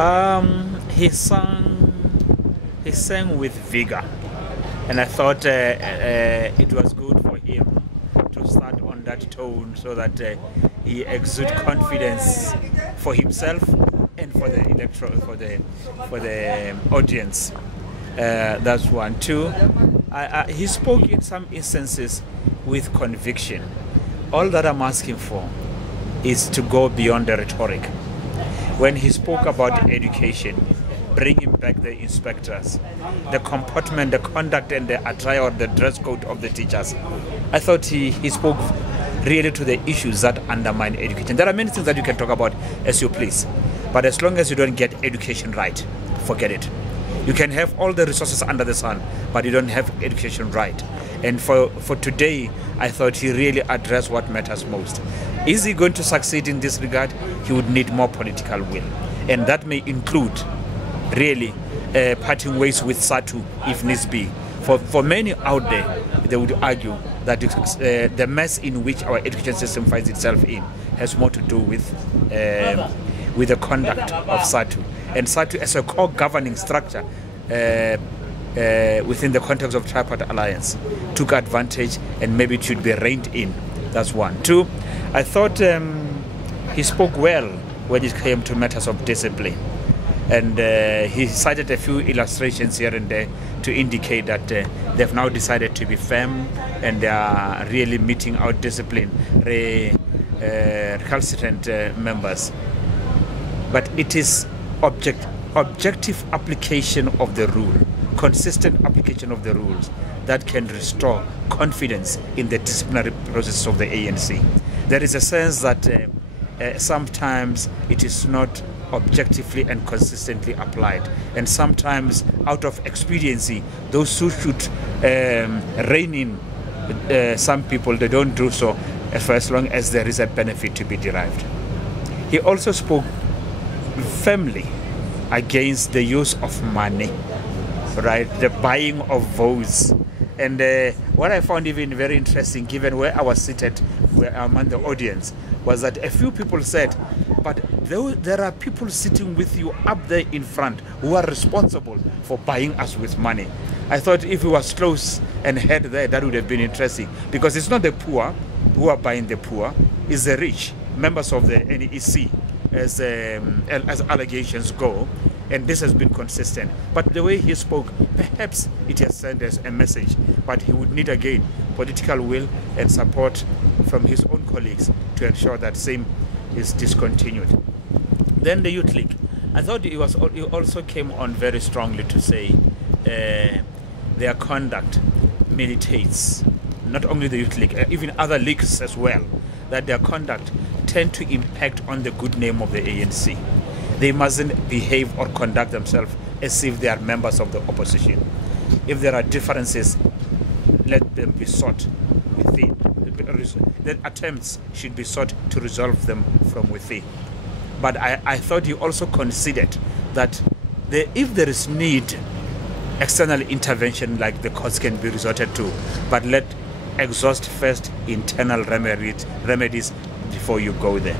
He sang with vigor, and I thought it was good for him to start on that tone so that he exudes confidence for himself and for the for the audience. That's one. Two, he spoke in some instances with conviction. All that I'm asking for is to go beyond the rhetoric. When he spoke about education, bringing back the inspectors, the comportment, the conduct, and the attire or the dress code of the teachers, I thought he spoke really to the issues that undermine education. There are many things that you can talk about as you please, but as long as you don't get education right, forget it. You can have all the resources under the sun, but you don't have education right. And for today, I thought he really addressed what matters most. Is he going to succeed in this regard? He would need more political will. And that may include really parting ways with SATU if needs be. For many out there, they would argue that the mess in which our education system finds itself in has more to do with the conduct of SATU. And SATU as a core governing structure within the context of Tripartite Alliance took advantage, and maybe it should be reined in. That's one. Two, I thought he spoke well when it came to matters of discipline. And he cited a few illustrations here and there to indicate that they've now decided to be firm and they are really meting out discipline, recalcitrant members. But it is objective application of the rule, consistent application of the rules that can restore confidence in the disciplinary process of the ANC. There is a sense that sometimes it is not objectively and consistently applied, and sometimes out of expediency, those who should rein in some people, they don't do so for as long as there is a benefit to be derived. He also spoke firmly against the use of money, right, the buying of votes. And what I found even very interesting, given where I was seated among the audience, was that a few people said, but there are people sitting with you up there in front who are responsible for buying us with money. I thought if it was close and head there, that would have been interesting, because it's not the poor who are buying the poor, it's the rich, members of the NEC, as allegations go, and this has been consistent. But the way he spoke, perhaps it has sent us a message, but he would need again political will and support from his own colleagues to ensure that same is discontinued. Then the Youth League, I thought he also came on very strongly to say their conduct militates, not only the Youth League, even other leagues as well, that their conduct tend to impact on the good name of the ANC. They mustn't behave or conduct themselves as if they are members of the opposition. If there are differences, let them be sought within. The attempts should be sought to resolve them from within. But I thought he also considered that if there is need, external intervention like the courts can be resorted to, but let exhaust first internal remedies before you go there.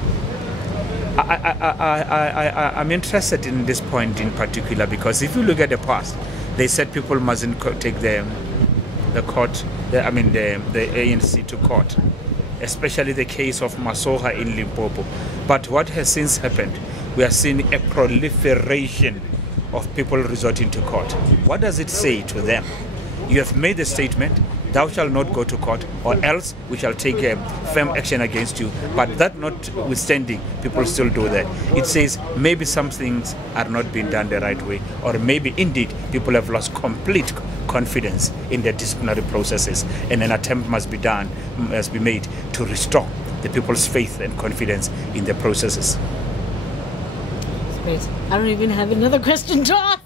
I'm interested in this point in particular, because if you look at the past, they said people mustn't take the ANC to court, especially the case of Masoha in Limpopo. But what has since happened, we are seeing a proliferation of people resorting to court. What does it say to them? You have made a statement, thou shalt not go to court, or else we shall take firm action against you. But that notwithstanding, people still do that. It says maybe some things are not being done the right way, or maybe indeed people have lost complete confidence in their disciplinary processes, and an attempt must be made to restore the people's faith and confidence in the processes. That's great. I don't even have another question to ask.